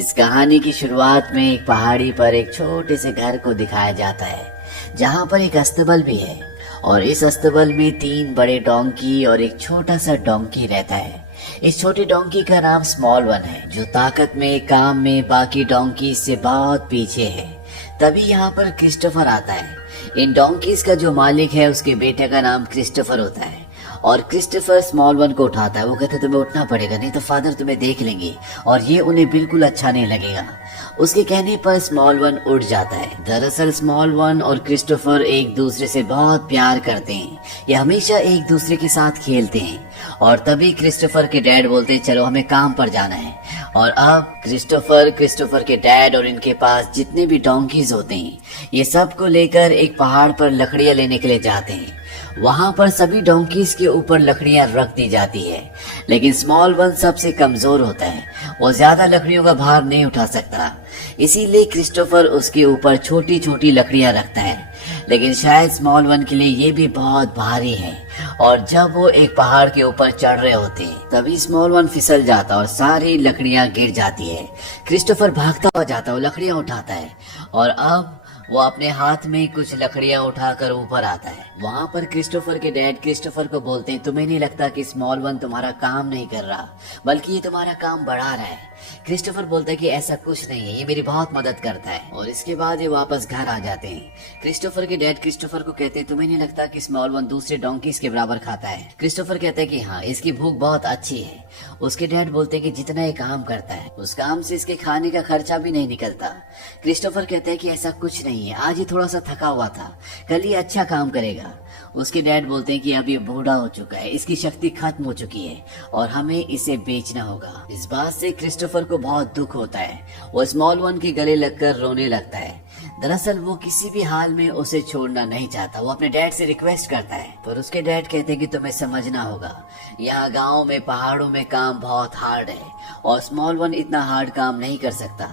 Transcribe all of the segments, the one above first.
इस कहानी की शुरुआत में एक पहाड़ी पर एक छोटे से घर को दिखाया जाता है जहाँ पर एक अस्तबल भी है और इस अस्तबल में 3 बड़े डोंकी और एक छोटा सा डोंकी रहता है। इस छोटे डोंकी का नाम स्मॉल वन है जो ताकत में काम में बाकी डोंकी से बहुत पीछे है। तभी यहाँ पर क्रिस्टोफर आता है। इन डोंकीज का जो मालिक है उसके बेटे का नाम क्रिस्टोफर होता है और क्रिस्टोफर स्मॉल वन को उठाता है। वो कहते तुम्हें उठना पड़ेगा नहीं तो फादर तुम्हें देख लेंगे और ये उन्हें बिल्कुल अच्छा नहीं लगेगा। उसके कहने पर स्मॉल वन उठ जाता है। दरअसल स्मॉल वन और क्रिस्टोफर एक दूसरे से बहुत प्यार करते हैं। ये हमेशा एक दूसरे के साथ खेलते हैं और तभी क्रिस्टोफर के डैड बोलते हैं चलो हमें काम पर जाना है। और अब क्रिस्टोफर के डैड और इनके पास जितने भी डोंकीज होते हैं ये सब को लेकर एक पहाड़ पर लकड़ियां लेने के लिए जाते हैं। वहां पर सभी डोंकीज के ऊपर लकड़ियां रख दी जाती है, लेकिन स्मॉल वन सबसे कमजोर होता है। वो ज्यादा लकड़ियों का भार नहीं उठा सकता, इसीलिए क्रिस्टोफर उसके ऊपर छोटी छोटी लकड़ियां रखता है। लेकिन शायद स्मॉल वन के लिए ये भी बहुत भारी है और जब वो एक पहाड़ के ऊपर चढ़ रहे होते हैं तभी स्मॉल वन फिसल जाता और सारी लकड़ियां गिर जाती है। क्रिस्टोफर भागता हुआ जाता है, लकड़ियां उठाता है और अब वो अपने हाथ में कुछ लकड़ियां उठाकर ऊपर आता है। वहाँ पर क्रिस्टोफर के डैड क्रिस्टोफर को बोलते हैं तुम्हें नहीं लगता कि स्मॉल वन तुम्हारा काम नहीं कर रहा बल्कि ये तुम्हारा काम बढ़ा रहा है। क्रिस्टोफर बोलता है कि ऐसा कुछ नहीं है, ये मेरी बहुत मदद करता है। और इसके बाद ये वापस घर आ जाते हैं। क्रिस्टोफर के डैड क्रिस्टोफर को कहते हैं तुम्हें नहीं लगता कि स्मॉल वन दूसरे डोंकीज के बराबर खाता है। क्रिस्टोफर कहता है कि हाँ इसकी भूख बहुत अच्छी है। उसके डैड बोलते हैं कि जितना ये काम करता है उस काम से इसके खाने का खर्चा भी नहीं निकलता। क्रिस्टोफर कहता है कि ऐसा कुछ नहीं है, आज ये थोड़ा सा थका हुआ था, कल ये अच्छा काम करेगा। उसके डैड बोलते हैं कि अब ये बूढ़ा हो चुका है, इसकी शक्ति खत्म हो चुकी है और हमें इसे बेचना होगा। इस बात से क्रिस्टोफर को बहुत दुख होता है। वो स्मॉल वन के गले लगकर रोने लगता है। दरअसल वो किसी भी हाल में उसे छोड़ना नहीं चाहता। वो अपने डैड से रिक्वेस्ट करता है पर उसके डैड कहते हैं कि तुम्हें समझना होगा, यहाँ गाँव में पहाड़ों में काम बहुत हार्ड है और स्मॉल वन इतना हार्ड काम नहीं कर सकता।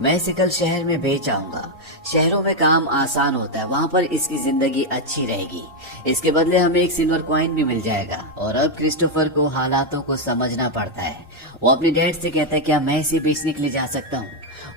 मैं इसे कल शहर में भेज आऊंगा। शहरों में काम आसान होता है, वहाँ पर इसकी जिंदगी अच्छी रहेगी। इसके बदले हमें एक सिल्वर कॉइन भी मिल जाएगा। और अब क्रिस्टोफर को हालातों को समझना पड़ता है। वो अपने डैड से कहता है क्या मैं इसे बेचने के लिए जा सकता हूँ।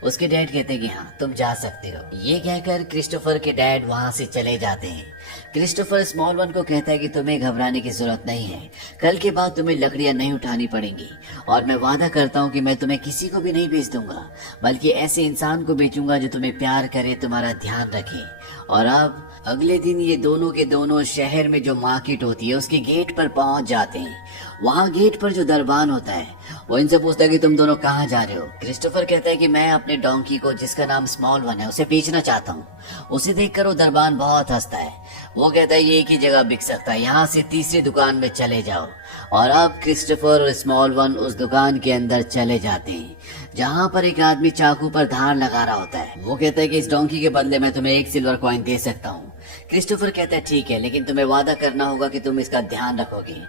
उसके डैड कहते हैं कि हाँ तुम जा सकते हो। ये कहकर क्रिस्टोफर के डैड वहाँ से चले जाते हैं। क्रिस्टोफर स्मॉल वन को कहता है कि तुम्हें घबराने की जरूरत नहीं है, कल के बाद तुम्हें लकड़ियां नहीं उठानी पड़ेंगी और मैं वादा करता हूँ कि मैं तुम्हें किसी को भी नहीं बेच दूंगा बल्कि ऐसे इंसान को बेचूंगा जो तुम्हें प्यार करे, तुम्हारा ध्यान रखे। और अब अगले दिन ये दोनों के दोनों शहर में जो मार्केट होती है उसके गेट पर पहुंच जाते हैं। वहाँ गेट पर जो दरबान होता है वो इनसे पूछता है कि तुम दोनों कहाँ जा रहे हो। क्रिस्टोफर कहता है कि मैं अपने डोंकी को जिसका नाम स्मॉल वन है उसे बेचना चाहता हूँ। उसे देखकर वो दरबान बहुत हंसता है। वो कहता है ये एक ही जगह बिक सकता है, यहाँ से तीसरी दुकान में चले जाओ। और अब क्रिस्टोफर और स्मॉल वन उस दुकान के अंदर चले जाते हैं जहाँ पर एक आदमी चाकू पर धार लगा रहा होता है। वो कहता है कि इस डोंकी के बदले मैं तुम्हें 1 सिल्वर कॉइन दे सकता हूँ। क्रिस्टोफर कहता है ठीक है, लेकिन तुम्हें वादा करना होगा कि तुम इसका ध्यान रखोगे।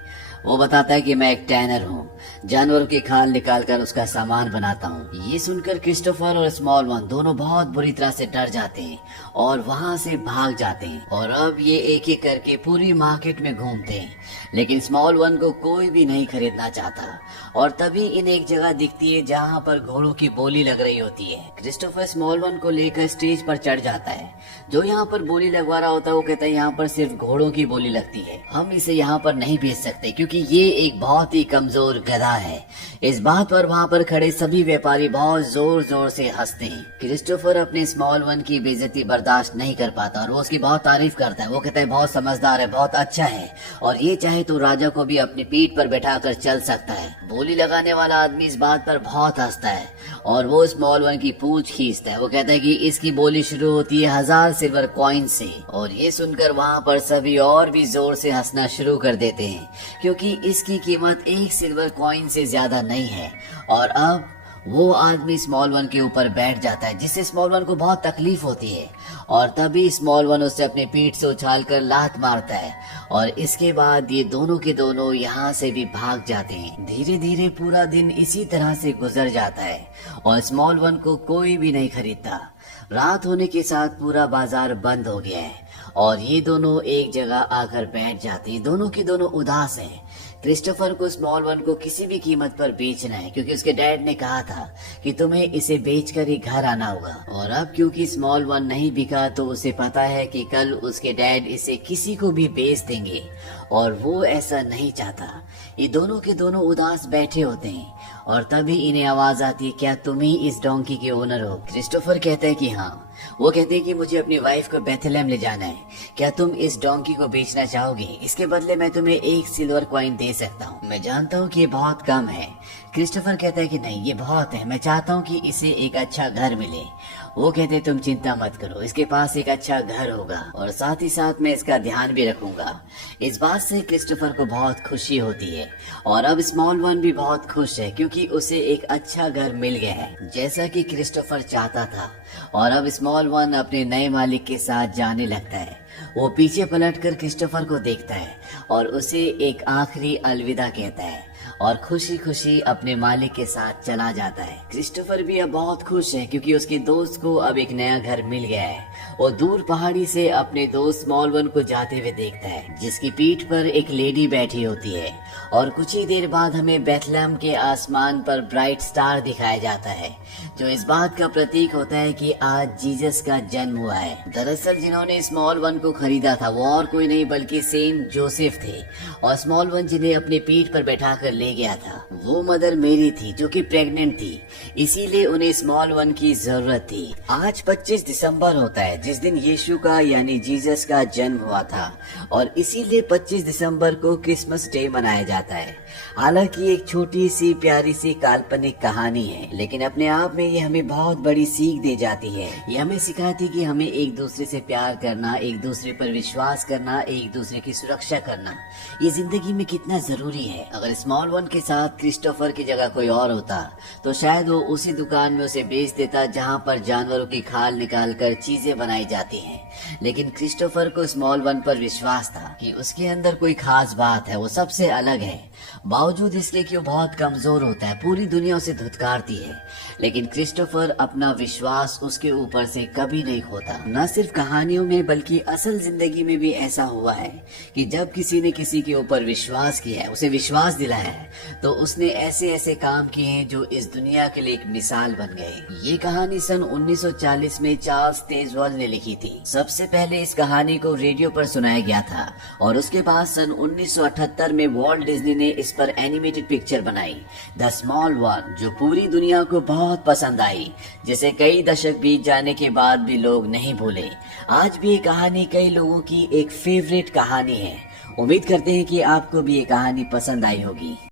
वो बताता है कि मैं एक टैनर हूँ, जानवरों की खाल निकालकर उसका सामान बनाता हूँ। ये सुनकर क्रिस्टोफर और स्मॉल वन दोनों बहुत बुरी तरह से डर जाते हैं और वहाँ से भाग जाते हैं। और अब ये एक एक करके पूरी मार्केट में घूमते हैं, लेकिन स्मॉल वन को कोई भी नहीं खरीदना चाहता। और तभी इन्हें एक जगह दिखती है जहाँ पर घोड़ों की बोली लग रही होती है। क्रिस्टोफर स्मॉल वन को लेकर स्टेज पर चढ़ जाता है। जो यहाँ पर बोली लगवा रहा होता है वो कहता है यहाँ पर सिर्फ घोड़ों की बोली लगती है, हम इसे यहाँ पर नहीं बेच सकते क्योंकि ये एक बहुत ही कमजोर गधा है। इस बात पर वहाँ पर खड़े सभी व्यापारी बहुत जोर जोर से हंसते हैं। क्रिस्टोफर अपने स्मॉल वन की बेइज्जती बर्दाश्त नहीं कर पाता और वो उसकी बहुत तारीफ करता है। वो कहता है बहुत समझदार है, बहुत अच्छा है और ये चाहे तो राजा को भी अपनी पीठ पर बैठा कर चल सकता है। बोली लगाने वाला आदमी इस बात पर बहुत हंसता है और वो स्मॉल वन की पूंछ खींचता है। वो कहता है कि इसकी बोली शुरू होती है 1000 सिल्वर कॉइन से। और ये सुनकर वहाँ पर सभी और भी जोर से हंसना शुरू कर देते हैं क्योंकि इसकी कीमत 1 सिल्वर कॉइन से ज्यादा नहीं है। और अब वो आदमी स्मॉल वन के ऊपर बैठ जाता है जिससे स्मॉल वन को बहुत तकलीफ होती है और तभी स्मॉल वन उसे अपने पीठ से उछालकर लात मारता है और इसके बाद ये दोनों के दोनों यहाँ से भी भाग जाते हैं। धीरे धीरे पूरा दिन इसी तरह से गुजर जाता है और स्मॉल वन को कोई भी नहीं खरीदता। रात होने के साथ पूरा बाजार बंद हो गया है और ये दोनों एक जगह आकर बैठ जाते हैं। दोनों के दोनों उदास हैं। क्रिस्टोफर को स्मॉल वन को किसी भी कीमत पर बेचना है, क्योंकि उसके डैड ने कहा था कि तुम्हें इसे बेचकर ही घर आना होगा। और अब क्योंकि स्मॉल वन नहीं बिका तो उसे पता है कि कल उसके डैड इसे किसी को भी बेच देंगे, और वो ऐसा नहीं चाहता। ये दोनों के दोनों उदास बैठे होते हैं और तभी इन्हें आवाज आती है, क्या तुम ही इस डोंकी के ओनर हो? क्रिस्टोफर कहता है कि हाँ। वो कहते हैं कि मुझे अपनी वाइफ को बेथलेहम ले जाना है, क्या तुम इस डोंकी को बेचना चाहोगे? इसके बदले मैं तुम्हें 1 सिल्वर कॉइन दे सकता हूँ। मैं जानता हूँ कि ये बहुत कम है। क्रिस्टोफर कहता है कि नहीं, ये बहुत है, मैं चाहता हूँ कि इसे एक अच्छा घर मिले। वो कहते तुम चिंता मत करो, इसके पास एक अच्छा घर होगा और साथ ही साथ मैं इसका ध्यान भी रखूंगा। इस बात से क्रिस्टोफर को बहुत खुशी होती है और अब स्मॉल वन भी बहुत खुश है क्योंकि उसे एक अच्छा घर मिल गया है जैसा कि क्रिस्टोफर चाहता था। और अब स्मॉल वन अपने नए मालिक के साथ जाने लगता है। वो पीछे पलटकर क्रिस्टोफर को देखता है और उसे एक आखिरी अलविदा कहता है और खुशी खुशी अपने मालिक के साथ चला जाता है। क्रिस्टोफर भी अब बहुत खुश है क्योंकि उसके दोस्त को अब एक नया घर मिल गया है। वो दूर पहाड़ी से अपने दोस्त स्मॉल वन को जाते हुए देखता है जिसकी पीठ पर एक लेडी बैठी होती है और कुछ ही देर बाद हमें बेथलेहम के आसमान पर ब्राइट स्टार दिखाया जाता है जो इस बात का प्रतीक होता है कि आज जीसस का जन्म हुआ है। दरअसल जिन्होंने स्मॉल वन को खरीदा था वो और कोई नहीं बल्कि सेंट जोसेफ थे और स्मॉल वन जिन्हें अपने पीठ पर बैठाकर ले गया था वो मदर मेरी थी जो कि प्रेग्नेंट थी, इसीलिए उन्हें स्मॉल वन की जरूरत थी। आज 25 दिसंबर होता है जिस दिन यीशु का यानी जीसस का जन्म हुआ था और इसीलिए 25 दिसंबर को क्रिसमस डे मनाया जाता है। हालांकि एक छोटी सी प्यारी सी काल्पनिक कहानी है लेकिन अपने आप में ये हमें बहुत बड़ी सीख दे जाती है। ये हमें सिखाती है कि हमें एक दूसरे से प्यार करना, एक दूसरे पर विश्वास करना, एक दूसरे की सुरक्षा करना ये जिंदगी में कितना जरूरी है। अगर स्मॉल वन के साथ क्रिस्टोफर की जगह कोई और होता तो शायद वो उसी दुकान में उसे बेच देता जहाँ पर जानवरों की खाल निकाल कर चीजें बनाई जाती हैं। लेकिन क्रिस्टोफर को स्मॉल वन पर विश्वास था कि उसके अंदर कोई खास बात है, वो सबसे अलग है। बावजूद इसके कि वो बहुत कमजोर होता है, पूरी दुनिया उसे धुतकारती है, लेकिन क्रिस्टोफर अपना विश्वास उसके ऊपर से कभी नहीं खोता। न सिर्फ कहानियों में बल्कि असल जिंदगी में भी ऐसा हुआ है कि जब किसी ने किसी के ऊपर विश्वास किया है, उसे विश्वास दिलाया है, तो उसने ऐसे ऐसे काम किए हैं जो इस दुनिया के लिए एक मिसाल बन गए। ये कहानी सन 1940 में चार्ल्स तेजवाल ने लिखी थी। सबसे पहले इस कहानी को रेडियो पर सुनाया गया था और उसके बाद सन 1978 में वॉल्ट डिज्नी ने इस पर एनिमेटेड पिक्चर बनाई द स्मॉल वन, जो पूरी दुनिया को बहुत पसंद आई, जिसे कई दशक बीत जाने के बाद भी लोग नहीं भूले। आज भी ये कहानी कई लोगों की एक फेवरेट कहानी है। उम्मीद करते हैं कि आपको भी ये कहानी पसंद आई होगी।